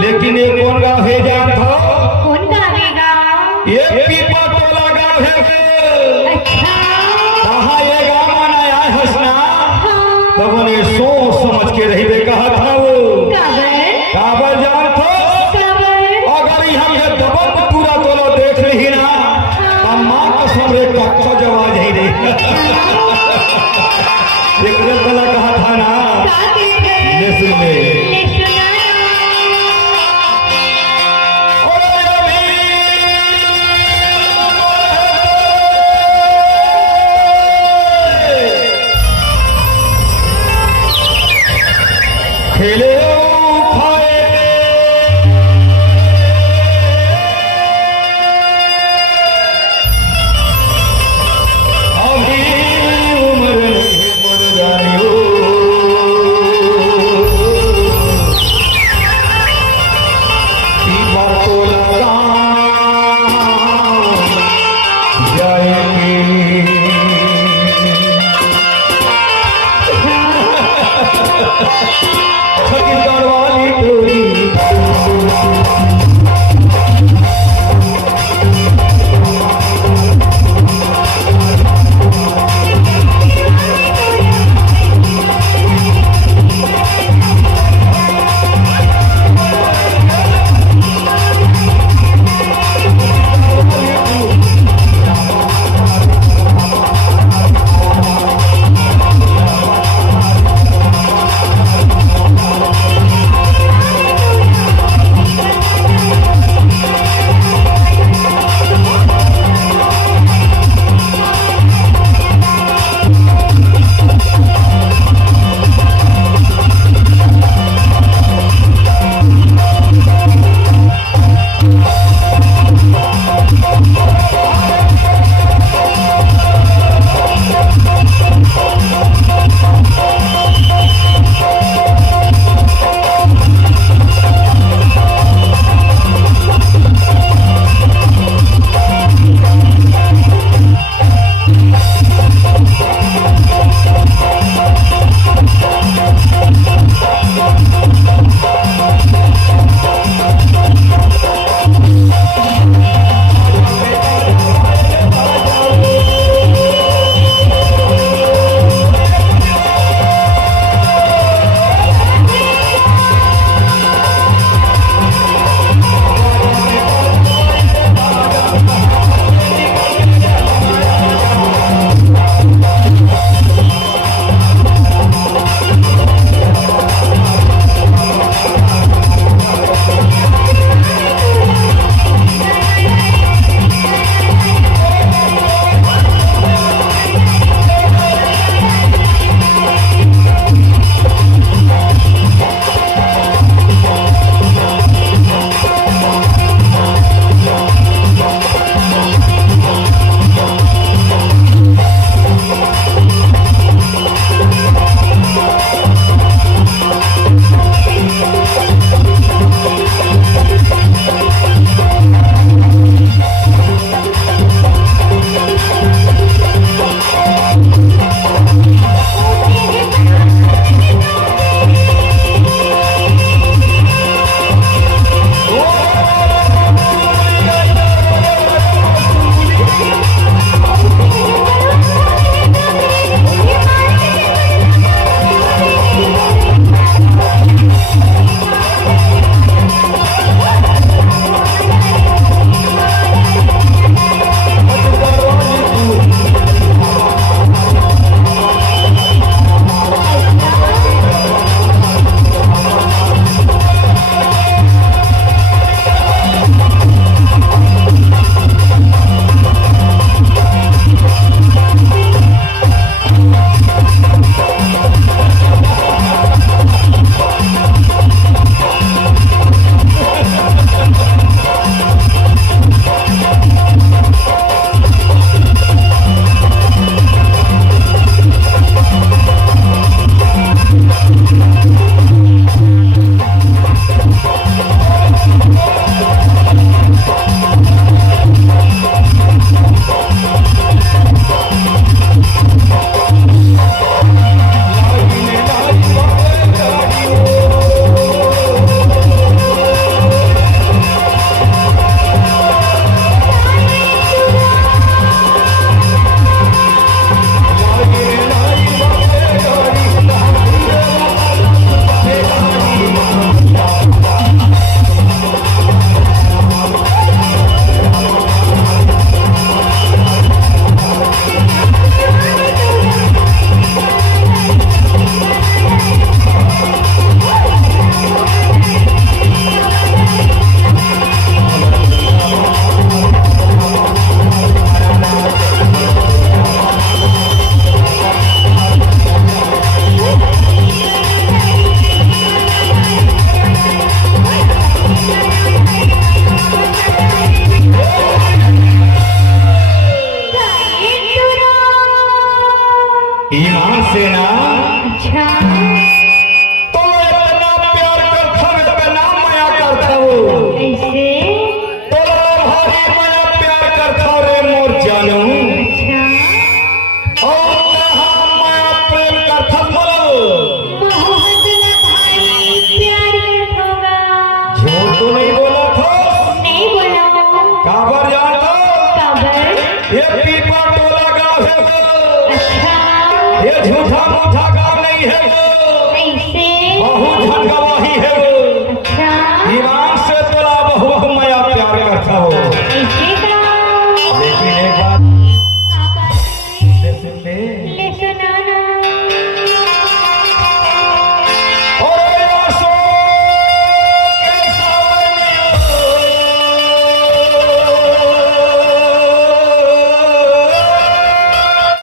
लेकिन ये कौन गाँव है जान था? कौन गाँव है गाँव? ये पीपा टोला गाँव है के। अच्छा। कहाँ ये गाँव मनाया है हसना? हाँ। तब उन्हें सोच समझ के रही बे कहा था वो। काबर? काबर जान था? काबर? अगर हम ये दबक पूरा टोला देख रही ना, तो माँ कसम रे कच्चा जवाब ही नहीं। एक गला कहा था ना? ये सुन ले। ईमान से ना अच्छा तो इतना प्यार करता हूँ, इतना माया करता हूँ, ऐसे तो भारी माया प्यार करता हूँ रे मोर जानू। अच्छा और कहाँ माया प्रेम करता बोलो, मोहब्बत ना भाई प्यार करता होगा। झूठ तो नहीं बोला था, नहीं बोला काबर जानता काबर। ये पीपा टोला गाँव है, अच्छा ये झूठा मूठा गाँव नहीं है, ऐसे बहुत धन गवाही है। अच्छा ईमान से तोला बहुत माया प्यार करता हो, ऐसे का लेकिन एक बात काबर। सुन ले,